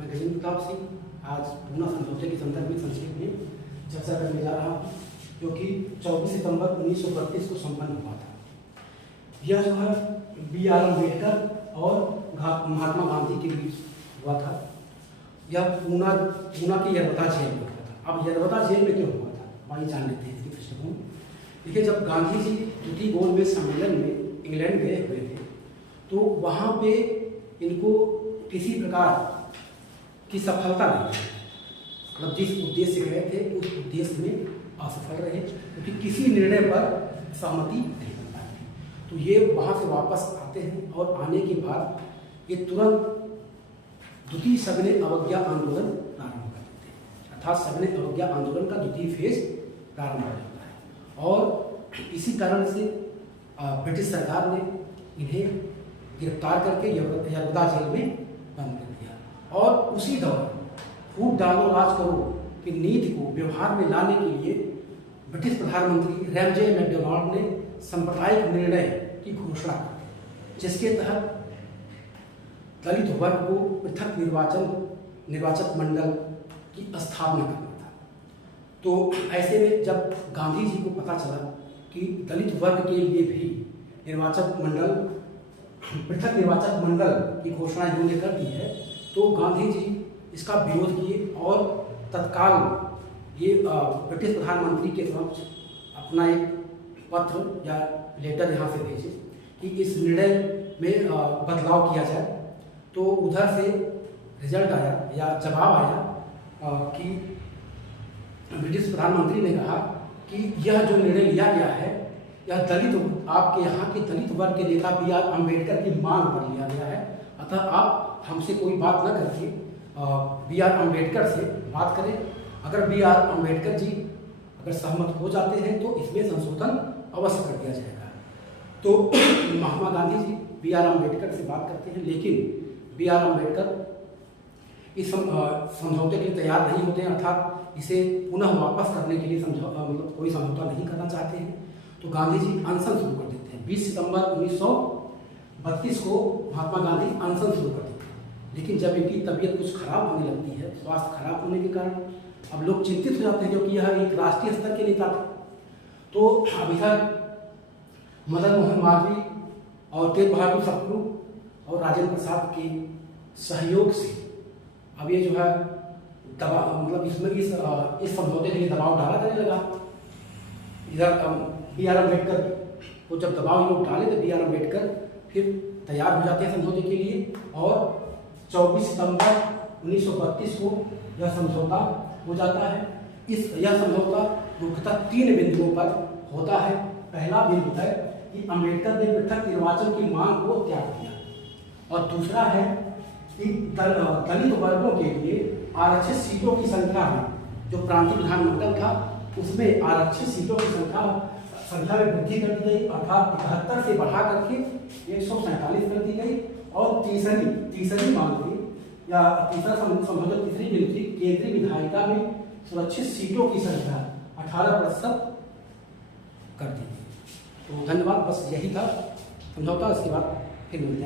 मैं गजेंद्र प्रताप सिंह आज पूना समझौते के संदर्भ में संक्षेप में चर्चा करने जा रहा हूँ, जो कि 24 सितंबर 1932 को संपन्न हुआ था। यह जो है B.R. अम्बेडकर और महात्मा गांधी के बीच हुआ था। यह पूना की यरवदा जेल में हुआ था। अब यरवदा जेल में क्यों हुआ था, आइए जान लेते हैं इसकी पृष्ठभूमि। देखिए, जब गांधी जी द्वितीय गोलमेज सम्मेलन में इंग्लैंड गए हुए थे, तो वहाँ पे इनको किसी प्रकार की सफलता नहीं मिली। मतलब जिस उद्देश्य से गए थे उस उद्देश्य में असफल रहे, क्योंकि किसी निर्णय पर सहमति नहीं बन पाई। तो ये वहाँ से वापस आते हैं और आने के बाद ये तुरंत द्वितीय सविनय अवज्ञा आंदोलन प्रारंभ कर देते हैं। अर्थात सविनय अवज्ञा आंदोलन का द्वितीय फेज प्रारंभ हो जाता है और इसी कारण से ब्रिटिश सरकार ने इन्हें गिरफ्तार करके यरवदा जेल में बंद कर दिया। और उसी दौरान फूट डालो राज करो की नीति को व्यवहार में लाने के लिए ब्रिटिश प्रधानमंत्री रैमजे मैकडोनाल्ड ने सांप्रदायिक निर्णय की घोषणा की, जिसके तहत दलित वर्ग को पृथक निर्वाचक मंडल की स्थापना करना था। तो ऐसे में जब गांधी जी को पता चला कि दलित वर्ग के लिए भी पृथक निर्वाचक मंडल की घोषणा इन्होंने कर दी है, तो गांधी जी इसका विरोध किए और तत्काल ये ब्रिटिश प्रधानमंत्री के समक्ष अपना एक पत्र या लेटर यहाँ से भेजे कि इस निर्णय में बदलाव किया जाए। तो उधर से रिजल्ट आया या जवाब आया कि ब्रिटिश प्रधानमंत्री ने कहा कि यह जो निर्णय लिया गया है यह आपके यहाँ के दलित वर्ग के नेता B.R. अम्बेडकर की मांग पर लिया गया है। अतः आप हमसे कोई बात न करके B.R. अम्बेडकर से बात करें। अगर B.R. अम्बेडकर जी अगर सहमत हो जाते हैं तो इसमें संशोधन अवश्य कर दिया जाएगा। तो महात्मा गांधी जी B.R. अम्बेडकर से बात करते हैं, लेकिन B.R. अम्बेडकर इस समझौते के लिए तैयार नहीं होते हैं, अर्थात इसे पुनः वापस करने के लिए मतलब कोई समझौता नहीं करना चाहते हैं। तो गांधी जी अनशन शुरू कर देते हैं। 20 सितंबर 1932 को महात्मा गांधी अनशन शुरू कर देते हैं। लेकिन जब इनकी तबीयत कुछ खराब होने लगती है, स्वास्थ्य खराब होने के कारण अब लोग चिंतित हो जाते हैं, क्योंकि यह एक राष्ट्रीय स्तर के नेता थे। तो अब इधर मदन मोहन मालवीय और तेज बहादुर सप्रू और राजेंद्र प्रसाद के सहयोग से अब ये जो है दबाव, मतलब इसमें इस समझौते के लिए दबाव डाला जाने लगा। इधर B.R. अम्बेडकर को जब दबाव लोग डाले तो B.R. अम्बेडकर फिर तैयार हो जाते हैं समझौते के लिए और 24 सितंबर 1932 को यह समझौता हो जाता है। यह समझौता मुख्यतः 3 बिंदुओं पर होता है। पहला बिंदु है कि अम्बेडकर ने पृथक निर्वाचन की मांग को त्याग दिया, और दूसरा है कि दलित वर्गों के लिए आरक्षित सीटों की संख्या में, जो प्रांतीय विधानमंडल था उसमें आरक्षित सीटों की संख्या में वृद्धि कर दी गई, अर्थात 71 से बढ़ा करके 147 कर दी गई। और तीसरी मांग थी या तीसरा समझौता, तीसरी बिंदु थी केंद्रीय विधायिका में सुरक्षित सीटों की संख्या 18% कर दी। तो धन्यवाद, बस यही था समझौता। इसके बाद फिर मिलते हैं।